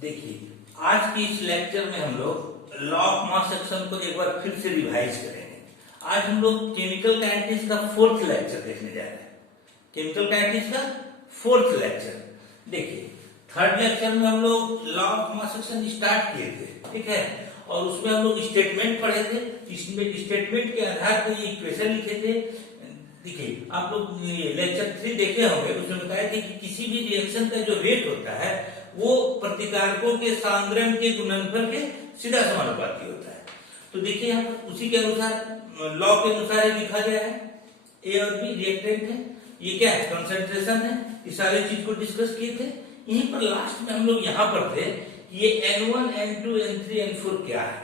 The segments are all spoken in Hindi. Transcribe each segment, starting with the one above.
देखिए, आज की इस लेक्चर में हम लोग लॉ ऑफ मास एक्शन को एक बार फिर से रिवाइज करेंगे। आज हम लोग केमिकल काइनेटिक्स का फोर्थ लेक्चर देखने जा रहे हैं। केमिकल काइनेटिक्स का फोर्थ लेक्चर। देखिए, थर्ड लेक्चर में हम लोग law of mass action start किए थे, ठीक है, और उसमें हम लोग स्टेटमेंट पढ़े थे। इसमें स्टेटमेंट के आधार पर ये इक्वेशन लिखे थे। देखिए, आप लोग लेक्चर 3 देखे होंगे, उसमें बताया था कि किसी भी रिएक्शन का जो रेट होता है वो प्रतिकारकों के सांद्रण के गुणनफल के सीधा समानुपाती होता है। तो देखिए, यहाँ पर उसी के अनुसार लॉ के अनुसार ये लिखा गया है। ए और बी रिएक्टेंट है, ये क्या है, कंसंट्रेशन है। ये सारी चीज को डिस्कस किए थे। यहीं पर लास्ट में हम लोग यहाँ पर थे, ये N1, N2, N3, N4 क्या है।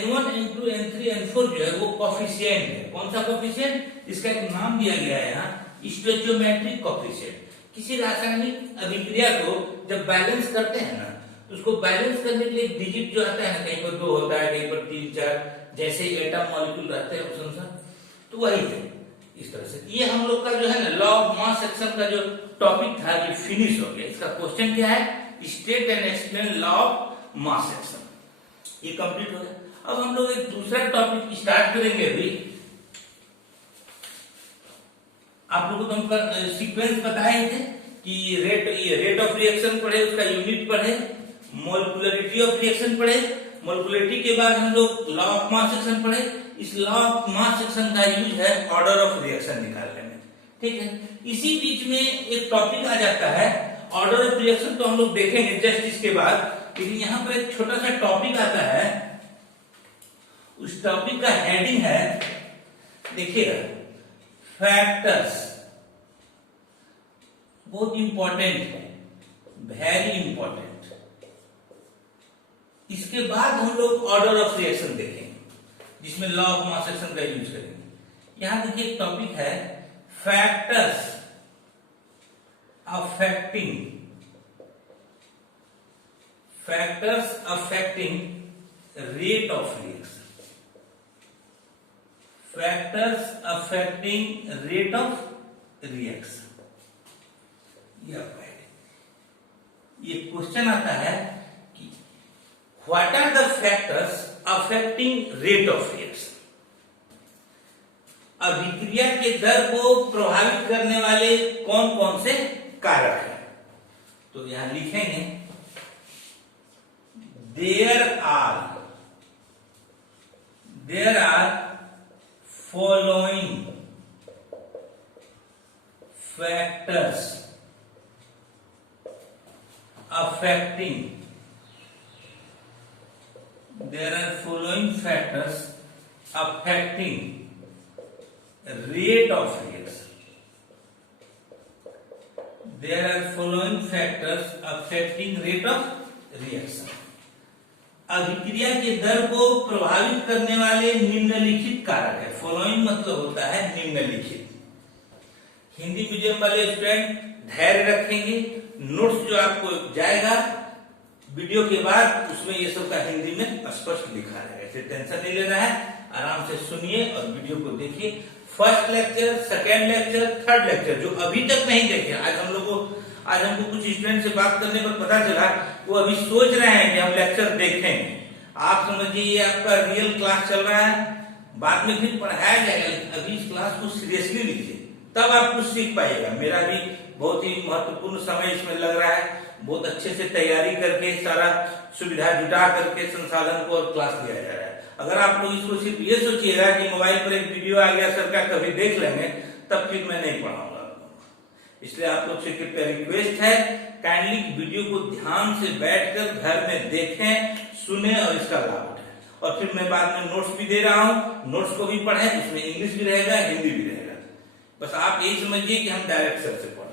N1, N2, N3, N4 जो है वो कोफिशिएंट है। कौन सा कोफिशिएंट? इसका एक नाम दिया गया है यहाँ, स्टोइचियोमेट्रिक कोफिशिएंट। किसी रासायनिक अभिक्रिया को जब बैलेंस करते हैं ना, तो उसको बैलेंस करने के लिए डिजिट जो आता है ना, कहीं पर 2 होता है, कहीं पर 3, 4, जैसे एटम मॉलिक्यूल रहते हैं उस अनुसार, तो वही है इस तरह से। ये हम लोग का जो है ना लॉ ऑफ मास एक्शन का जो टॉपिक था ये फिनिश हो गया। इसका क्वेश्चन क्या है, state and explain law of mass action, ये कंप्लीट हो गया। अब हम लोग एक दूसरा टॉपिक स्टार्ट करेंगे। अभी आप लोगों को हम सीक्वेंस बताए थे कि रेट ऑफ रिएक्शन पढ़े, उसका यूनिट पढ़े, मोलिकुलरिटी ऑफ रिएक्शन पढ़े, मोलिकुलरिटी के बाद हम लोग लॉ ऑफ मास एक्शन पढ़े। इस लॉ ऑफ मास एक्शन का यूज है ऑर्डर ऑफ रिएक्शन निकालने में, ठीक है। इसी बीच में एक टॉपिक आ जाता है ऑर्डर ऑफ रिएक्शन, तो हम लोग देखेंगे जस्ट इसके बाद। लेकिन यहाँ पर एक छोटा सा टॉपिक आता है, उस टॉपिक का हेडिंग है, देखिएगा, फैक्टर्स। बहुत इंपॉर्टेंट है, वेरी इंपॉर्टेंट। इसके बाद हम लोग ऑर्डर ऑफ रिएक्शन देखेंगे, जिसमें लॉ ऑफ मास एक्शन का यूज करेंगे। यहां देखिए एक टॉपिक है, factors affecting rate of reaction. Factors affecting rate of reaction, ये क्वेश्चन आता है कि what are the factors affecting rate of reaction. अभिक्रिया के दर को प्रभावित करने वाले कौन कौन से कारक हैं। तो यहां लिखेंगे, there are following factors affecting rate of reaction. There are following factors affecting rate of reaction. अभिक्रिया के दर को प्रभावित करने वाले निम्नलिखित कारक है। फॉलोइंग मतलब होता है निम्नलिखित। हिंदी मीडियम वाले स्टूडेंट धैर्य रखेंगे, नोट्स जो आपको जाएगा वीडियो के बाद उसमें ये सब का हिंदी में स्पष्ट लिखा है। ऐसे टेंशन नहीं लेना है, आराम से सुनिए और वीडियो को देखिए। First lecture, second lecture, third lecture जो अभी तक नहीं देखे, आज हमको कुछ स्टूडेंट से बात करने पर पता चला वो अभी सोच रहे हैं कि हम लेक्चर देखेंगे। आप समझिए ये आपका रियल क्लास चल रहा है, बाद में फिर पढ़ाया जाएगा, लेकिन अभी इस क्लास को सीरियसली लीजिए, तब आप कुछ सीख पाइएगा। मेरा भी बहुत ही महत्वपूर्ण समय इसमें लग रहा है, बहुत अच्छे से तैयारी करके सारा सुविधा जुटा करके संसाधन को और क्लास दिया जा रहा है। अगर आप लोग इसको सिर्फ ये सोचिएगा कि मोबाइल पर एक वीडियो आ गया सर का, कभी देख लेंगे, तब फिर मैं नहीं पढ़ाऊंगा। इसलिए आप लोग से कृपया रिक्वेस्ट है, काइंडली वीडियो को ध्यान से बैठकर घर में देखें, सुने और इसका लाभ उठाएं। और फिर मैं बाद में नोट्स भी दे रहा हूँ, नोट्स को भी पढ़ें, उसमें इंग्लिश भी रहेगा, हिंदी भी रहेगा। बस आप यही समझिए कि हम डायरेक्ट सर से पढ़ रहे हैं।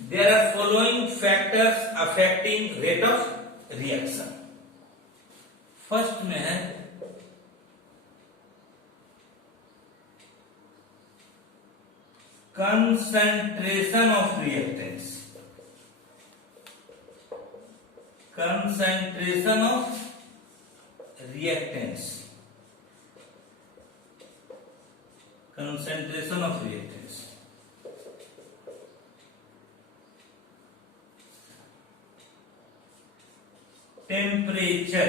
There are following factors affecting rate of reaction. First में है concentration of reactants. Concentration of reactants. Concentration of reactants. Temperature,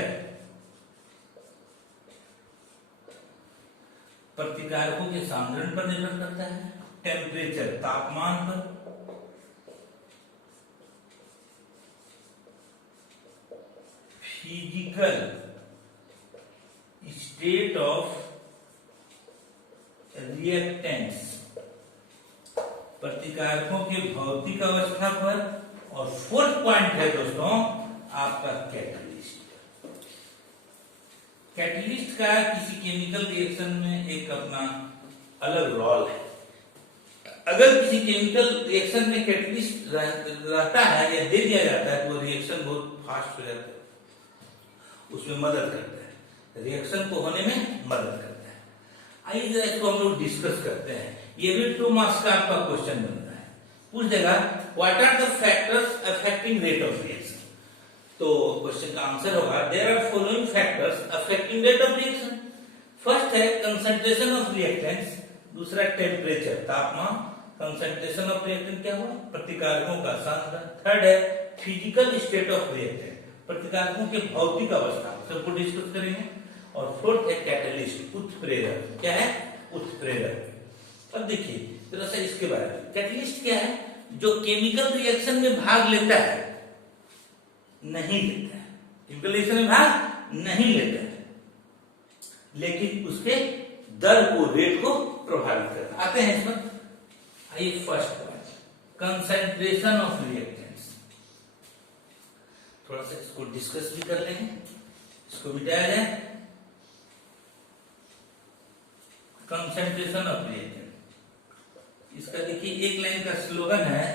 प्रतिकारकों के सांद्रण पर निर्भर करता है, टेम्परेचर तापमान पर, फिजिकल स्टेट ऑफ रिएक्टेंट्स, प्रतिकारकों के भौतिक अवस्था पर, और फोर्थ पॉइंट है दोस्तों आपका कैटलिस्ट। कैटलिस्ट का किसी केमिकल रिएक्शन में एक अपना अलग रोल है। अगर किसी केमिकल रिएक्शन में कैटलिस्ट रहता है या दे दिया जाता है तो वो रिएक्शन बहुत फास्ट हो जाता है, उसमें मदद करता है, रिएक्शन को होने में मदद करता है। आइए जरा इसको हम लोग डिस्कस करते हैं। ये भी 2 मार्क्स का आपका क्वेश्चन बनता है, पूछ देगा what are the factors affecting rate of reaction. तो क्वेश्चन का आंसर होगा there are following factors affecting rate of reaction. First है कंसंट्रेशन ऑफ रिएक्टेंट्स, दूसरा टेम्परेचर तापमान, कंसंट्रेशन ऑफ रिएक्टेंट क्या हुआ, प्रतिकारकों का सांद्रण, थर्ड है फिजिकल स्टेट ऑफ रिएक्टेंट, प्रतिकारकों के भौतिक अवस्था, सबको डिस्कस करेंगे, और फोर्थ है कैटलिस्ट, उत्प्रेरक। क्या है? उत्प्रेरक। अब देखिए जरा सा इसके बारे में, कैटलिस्ट क्या है? जो केमिकल रिएक्शन में भाग लेता है, नहीं लेता है, केमिकल रिएक्शन में भाग नहीं लेता है, लेकिन उसके दर को, रेट को प्रभावित करता है। आते हैं इसमें, आइए first point, concentration of reactants. थोड़ा सा इसको डिस्कस भी कर लेंगे, इसको मिटाया जाए। कंसंट्रेशन ऑफ रिएक्टेंट, इसका देखिए एक लाइन का स्लोगन है,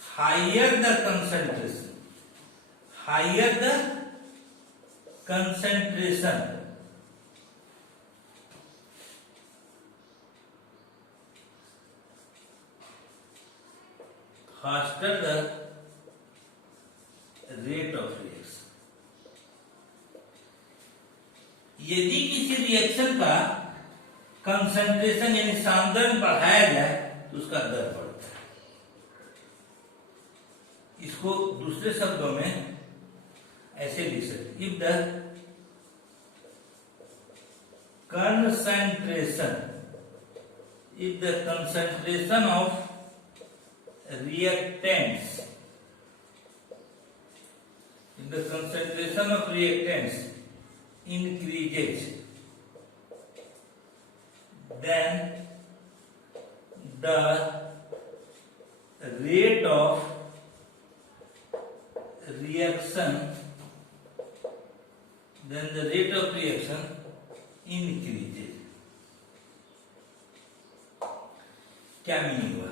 higher the concentration, higher the concentration, faster the rate of reaction. यदि किसी रिएक्शन का कंसंट्रेशन यानी सांद्रण बढ़ाया जाए तो उसका दर बढ़ता है। इसको दूसरे शब्दों में ऐसे लिख सकते, if the concentration, if the concentration of reactants, if the concentration of reactants increases, then the rate of reaction, then the rate of reaction increases। क्या मीनिंग हुआ?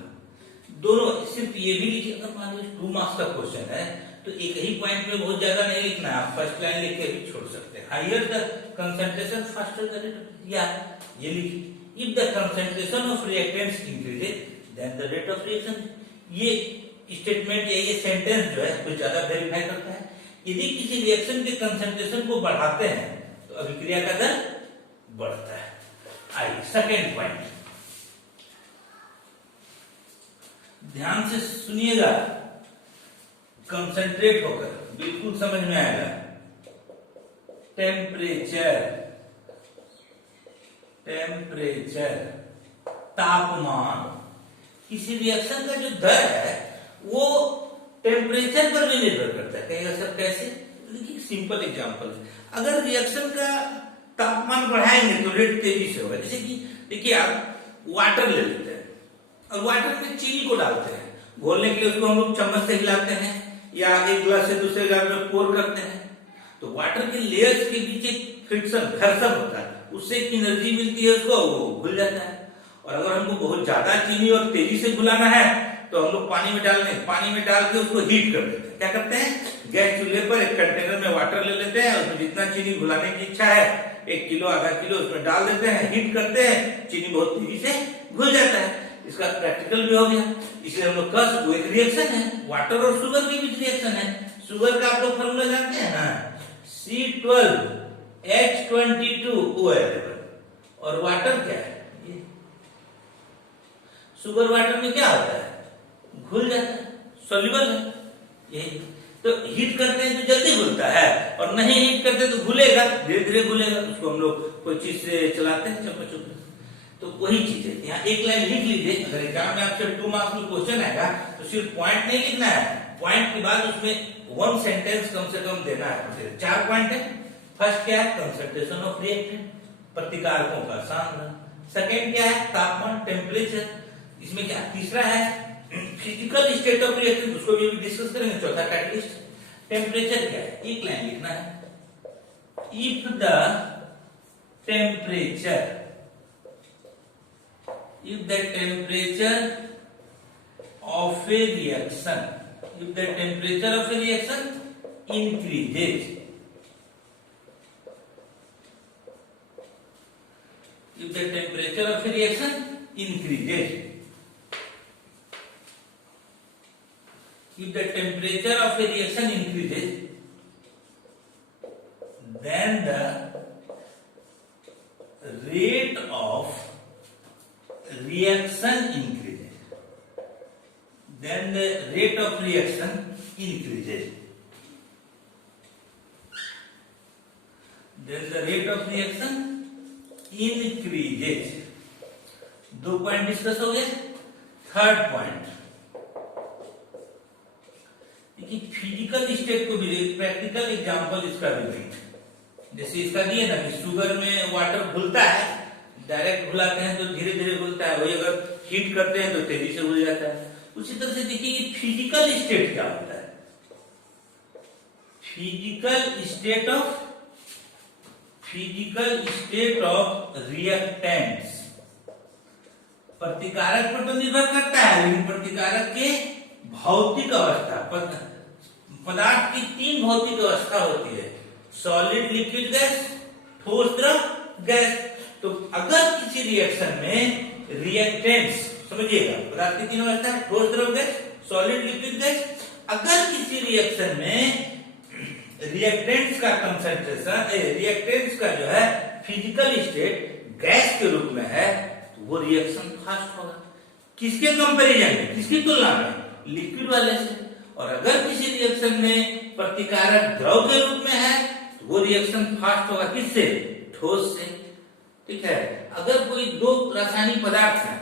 दोनों सिर्फ ये भी लिखिए, अगर मान लीजिए 2 मार्क्स का क्वेश्चन है तो एक ही पॉइंट में बहुत ज्यादा नहीं लिखना है, आप फर्स्ट लाइन लिख के भी छोड़ सकते हैं। Higher the concentration faster the rate, या ये लिखिए if the concentration of reactants increases then the rate of reaction. ये स्टेटमेंट या ये सेंटेंस जो है कुछ ज्यादा वेरीफाई करता है। यदि किसी रिएक्शन के कंसंट्रेशन को बढ़ाते हैं तो अभिक्रिया का दर बढ़ता है। आइए सेकेंड पॉइंट, ध्यान से सुनिएगा, कंसंट्रेट होकर बिल्कुल समझ में आएगा। टेम्परेचर, टेम्परेचर तापमान, किसी रिएक्शन का जो दर है वो टेम्परेचर पर भी निर्भर करता है। कहेगा सर कैसे? देखिए सिंपल एग्जांपल है, अगर रिएक्शन का तापमान बढ़ाएंगे तो रेट तेजी से होगा। जैसे कि देखिए आप वाटर ले लेते हैं और वाटर में चीनी को डालते हैं, घोलने के लिए उसको हम लोग चम्मच से हिलाते हैं या एक ग्लास से दूसरे ग्लास में पोर करते हैं, तो वाटर के लेयर्स के बीच एक फ्रिक्शन, घर्षण होता है, उससे एक एनर्जी मिलती है उसको, वो घुल जाता है। और अगर हमको बहुत ज्यादा चीनी और तेजी से घुलाना है तो हम लोग पानी में डाल के उसको हीट कर देते हैं। क्या करते हैं? गैस चूल्हे पर एक कंटेनर में वाटर ले लेते हैं, उसमें जितना चीनी घुलाने की इच्छा है 1 किलो आधा किलो उसमें डाल देते हैं, हीट करते हैं, चीनी बहुत तेजी से घुल जाता है। इसका प्रैक्टिकल भी हो गया। इसलिए हम लोग कह सकते, वो एक रिएक्शन है, वाटर और शुगर के बीच रिएक्शन है। शुगर का आप लोग फॉर्मूला जानते हैं ना, C12H22O11। और वाटर क्या है? ये शुगर वाटर में क्या होता है? घुल जाता है, सोल्यूबल है। यही तो हीट करते हैं तो जल्दी घुलता है, और नहीं हीट करते तो घुलेगा, धीरे धीरे घुलेगा। उसको हम लोग कोई चीज से चलाते हैं चम्मच। तो वही चीज है, यहाँ एक लाइन लिख लीजिए। अगर एग्जाम में आपसे 2 मार्क्स में क्वेश्चन आएगा तो सिर्फ पॉइंट नहीं लिखना है, पॉइंट के बाद उसमें 1 सेंटेंस कम से कम देना है। 4 पॉइंट है। फर्स्ट क्या है? कंसंट्रेशन ऑफ रिएक्टेंट, प्रतिकारकों का सांद्रता। सेकंड क्या है? तापमान, टेम्परेचर। इसमें क्या? तीसरा है फिजिकल स्टेट ऑफ रिएक्टेंट, उसको भी डिस्कस करेंगे। चौथा कैटलिस्ट। टेम्परेचर क्या है? एक लाइन लिखना है, if the temperature of a reaction increases, if the temperature of a reaction increases, if the temperature of a reaction increases, then the rate of reaction increases, then the rate of reaction increases, then the rate of reaction increases। 2 point discuss हो गए। थर्ड पॉइंट देखिए, फिजिकल स्टेट को भी प्रैक्टिकल एग्जांपल इसका भी देंगे। जैसे इसका दिए ना कि शुगर में वाटर घुलता है, डायरेक्ट घुलाते हैं तो धीरे धीरे घुलता है, वही अगर हीट करते हैं तो तेजी से घुल जाता है। उसी तरह से देखिए फिजिकल स्टेट क्या होता है? फिजिकल स्टेट ऑफ रिएक्टेंट्स प्रतिकारक पर तो निर्भर करता है, लेकिन प्रतिकारक के भौतिक अवस्था, पदार्थ की 3 भौतिक अवस्था होती है, सॉलिड, लिक्विड, गैस, ठोस, द्रव, गैस। तो अगर किसी रिएक्शन में रिएक्टेंट्स, समझिएगा पदार्थ की 3 अवस्था है, ठोस, द्रव, गैस, सॉलिड, लिक्विड, गैस। अगर किसी रिएक्शन में रिएक्टेंट्स का कंसंट्रेशन, रिएक्टेंट्स का जो है फिजिकल स्टेट गैस के रूप में है, तो वो रिएक्शन फास्ट होगा। किसके कंपैरिजन में, किसकी तुलना में? लिक्विड वाले से। और अगर किसी रिएक्शन में प्रतिकारक द्रव के रूप में है तो वो रिएक्शन फास्ट होगा किससे? ठोस से। ठीक है। अगर कोई 2 रासायनिक पदार्थ है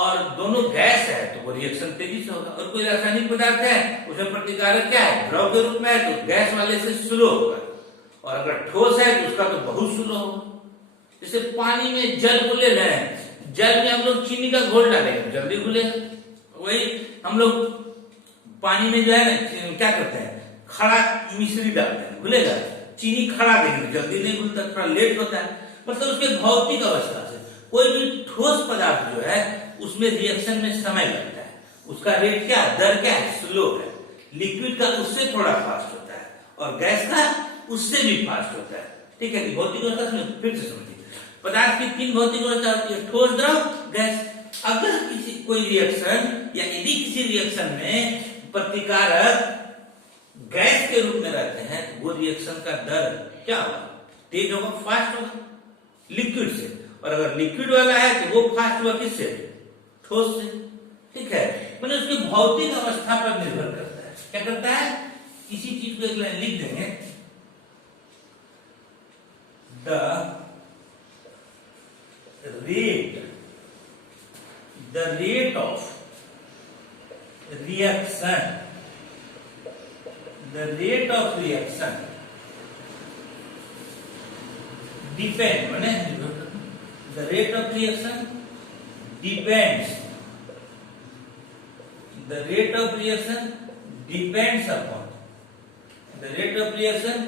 और दोनों गैस है तो वो रिएक्शन तेजी से होगा, और कोई रासायनिक पदार्थ है उसमें प्रतिकारक क्या है? द्रव के रूप में है, तो गैस वाले से स्लो होगा, और अगर ठोस है तो उसका तो बहुत स्लो होगा। जैसे पानी में जल को ले रहे हैं, जल में हम लोग चीनी का घोल डालेंगे जल्दी घुलेगा। वही हम लोग पानी में जो है ना क्या करते हैं, खड़ा मिश्री डालते हैं, घुलेगा। चीनी खड़ा देंगे जल्दी नहीं घुलता, थोड़ा लेट होता है। मतलब उसके भौतिक अवस्था से कोई भी ठोस पदार्थ जो है उसमें रिएक्शन में समय लगता है, उसका रेट क्या, दर क्या है? स्लो है। लिक्विड का उससे थोड़ा फास्ट होता है, और गैस का उससे भी फास्ट होता है। ठीक है। भौतिक अवस्था में फिर से समझिए, पदार्थ की 3 भौतिक अवस्था होती है, ठोस, द्रव, गैस। अगर किसी कोई रिएक्शन या यदि किसी रिएक्शन में प्रतिकारक गैस के रूप में रहते हैं तो वो रिएक्शन का दर क्या होगा? तेज होगा, फास्ट होगा लिक्विड से। और अगर लिक्विड वाला है तो वो फास्ट हुआ किससे? ठोस से। ठीक है। मतलब उसकी भौतिक अवस्था पर निर्भर करता है। क्या करता है? किसी चीज को एक लाइन लिख देंगे, the rate of reaction, the rate of reaction depend, माने the rate of reaction depends, the rate of reaction depends upon, the rate of reaction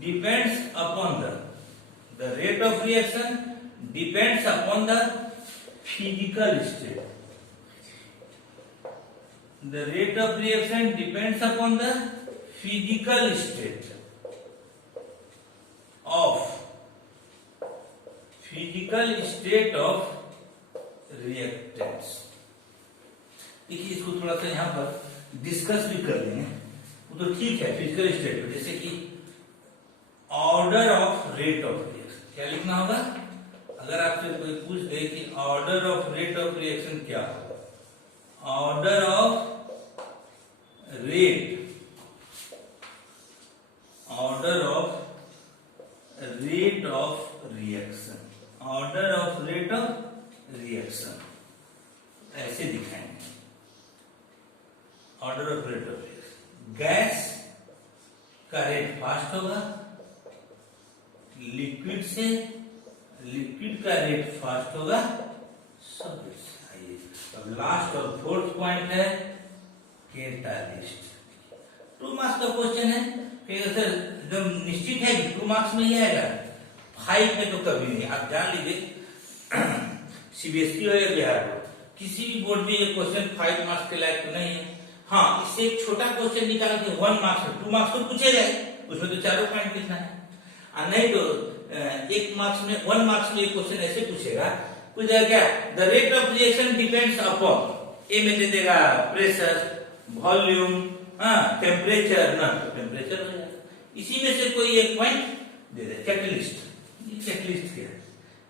depends upon the rate of reaction depends upon the physical state, the rate of reaction depends upon the physical state of reactants। देखिए इसको थोड़ा सा यहाँ पर डिस्कस भी कर लेंगे, वो तो ठीक है फिजिकल स्टेट। जैसे कि order of rate of reaction क्या लिखना होगा? अगर आपसे कोई पूछ दे कि order of rate of reaction क्या होगा, order of rate of rate of reaction. Gas का रेट फास्ट होगा, लिक्विड का रेट फास्ट होगा सॉलिड से। आइए अब लास्ट और फोर्थ पॉइंट है कैटालिस्ट। 2 मार्क्स का क्वेश्चन है कि सर एकदम निश्चित है कि 2 मार्क्स में ही आएगा, 5 में तो कभी नहीं। आप जान लीजिए सीबीएसई हो या बिहार बोर्ड, किसी भी बोर्ड में ये क्वेश्चन 5 मार्क्स के लायक तो नहीं है। हाँ, इससे एक छोटा क्वेश्चन निकाल के 1 मार्क्स 2 मार्क्स तो पूछेगा ही, उसमें तो 4 पॉइंट लिखना है। और नहीं तो 1 मार्क्स में 1 मार्क्स में ये क्वेश्चन ऐसे पूछेगा, पूछेगा क्या, the rate of reaction depends upon, A में दे देगा प्रेशर, वॉल्यूम, टेम्परेचर, ना तो टेम्परेचर हो जाएगा। इसी में से कोई एक पॉइंट दे दे। कैटलिस्ट, कैटलिस्ट क्या है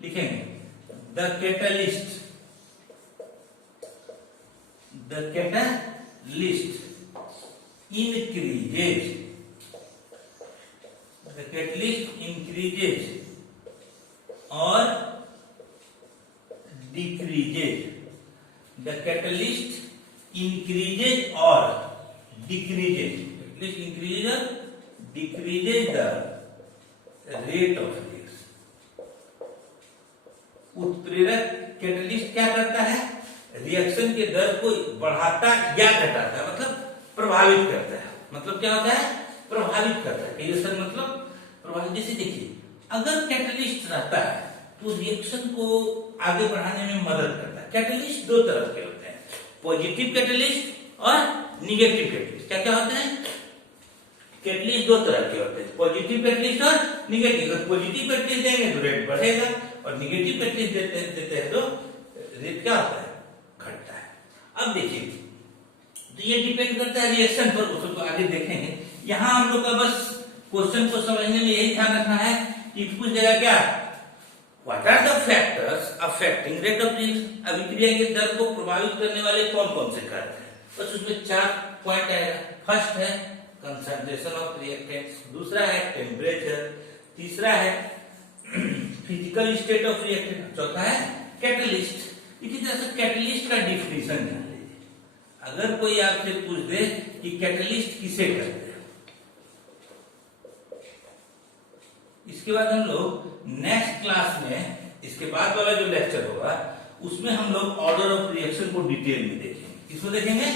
लिखेंगे, the catalyst increases or decreases. The catalyst increases or decreases. Catalyst increases or decreases the rate of reaction. उत्प्रेरक कैटलिस्ट क्या करता है, रिएक्शन के दर को बढ़ाता या घटाता है, मतलब प्रभावित करता है। मतलब क्या होता है, प्रभावित करता है। ये सर मतलब प्रभावित। जैसे देखिए, अगर कैटलिस्ट रहता है तो रिएक्शन को आगे बढ़ाने में मदद करता है। कैटलिस्ट 2 तरह के होते हैं, पॉजिटिव कैटलिस्ट और निगेटिव कैटलिस्ट। क्या क्या होते हैं, कैटलिस्ट 2 तरह के होते हैं, पॉजिटिव कैटलिस्ट और निगेटिव। अगर पॉजिटिव कैटलिस्ट देंगे तो रेट बढ़ेगा, और निगेटिव कैटलिस्ट देते हैं तो रेट क्या होता है, घटता है। अब देखिए, तो ये डिपेंड करता है रिएक्शन पर, उसको आगे देखेंगे। यहां हम लोग का बस क्वेश्चन को समझने में यही ध्यान रखना है कि पूछ देगा क्या, what are the factors affecting rate of reaction, अभिक्रिया के दर को प्रभावित करने वाले कौन कौन से कारक हैं। बस उसमें 4 पॉइंट आएगा। फर्स्ट है कंसंट्रेशन ऑफ रिएक्टेंट्स, दूसरा है टेम्परेचर, तीसरा है फिजिकल स्टेट ऑफ रिएक्टेंट, चौथा है कैटलिस्ट। इसी तरह से कैटलिस्ट का डिफिनीशन जान लीजिए। अगर कोई आपसे पूछ दे कि कैटलिस्ट किसे कहते हैं, इसके बाद हम लोग नेक्स्ट क्लास में, इसके बाद वाला जो लेक्चर होगा उसमें हम लोग ऑर्डर ऑफ रिएक्शन को डिटेल में देखेंगे। किसको देखेंगे,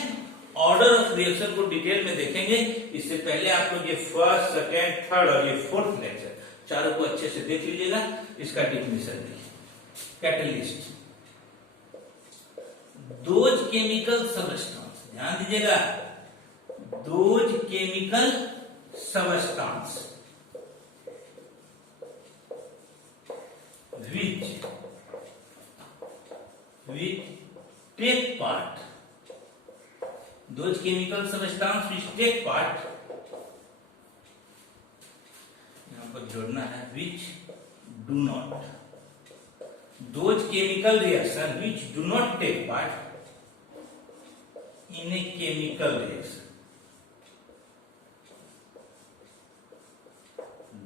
ऑर्डर ऑफ रिएक्शन को डिटेल में देखेंगे। इससे पहले आप लोग ये फर्स्ट, सेकेंड, थर्ड और ये फोर्थ लेक्चर चारों को अच्छे से देख लीजिएगा। इसका डिफिनीशन देखिए। कैटलिस्ट, दोज केमिकल सबस्टेंस, ध्यान दीजिएगा, those chemical substance which take part, those chemical substances which take part, यहाँ पर जोड़ना है which do not, those chemical reaction which do not take part in a chemical reaction,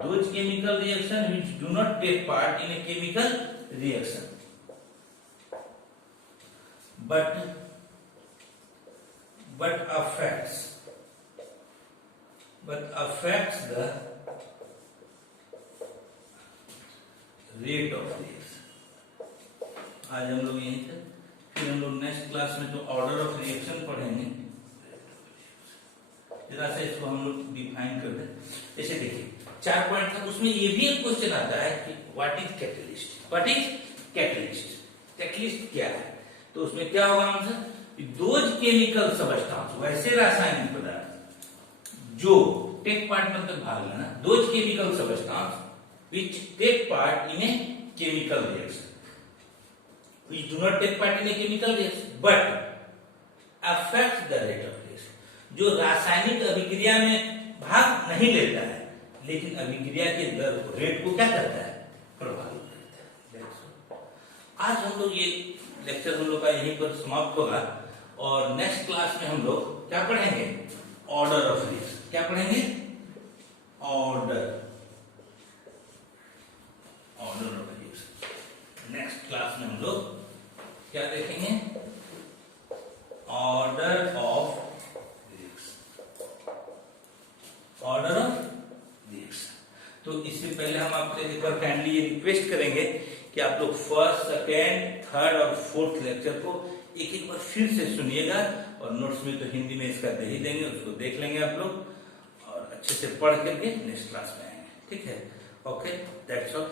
those chemical reaction which do not take part in a chemical reaction but affects the rate of reaction। आज हम लोग यहीं थे, फिर हम लोग नेक्स्ट क्लास में जो ऑर्डर ऑफ रिएक्शन पढ़ेंगे, जरा से इसको हम लोग डिफाइन कर दें। जैसे देखिए 4 पॉइंट था, उसमें ये भी एक क्वेश्चन आता है कि what is catalyst, what is catalyst, catalyst क्या है। तो उसमें क्या होगा आंसर, दोज केमिकल सबस्टेंस, वैसे रासायनिक पदार्थ जो टेक पार्ट मतलब भाग लेना, those chemical substance which take part in a chemical reaction, which do not take part in a chemical reaction but affect the rate of reaction, जो रासायनिक अभिक्रिया में भाग नहीं लेता है लेकिन अभिक्रिया के दर को, रेट को क्या करता है, प्रभावित करता है। आज हम लोग ये लेक्चर हम लोग का यहीं पर समाप्त होगा, और नेक्स्ट क्लास में हम लोग क्या पढ़ेंगे, ऑर्डर ऑफ रिएक्शन। क्या पढ़ेंगे, order of reaction. Next class में हम लोग क्या देखेंगे, order of reaction. Order of reaction. तो इससे पहले हम आपसे एक बार काइंडली ये रिक्वेस्ट करेंगे कि आप लोग फर्स्ट, सेकेंड, थर्ड और फोर्थ लेक्चर को एक एक बार फिर से सुनिएगा, और नोट्स में तो हिंदी में इसका दे ही देंगे, उसको देख लेंगे आप लोग और अच्छे से पढ़ करके नेक्स्ट क्लास में आएंगे। ठीक है, ओके, दैट्स ऑल।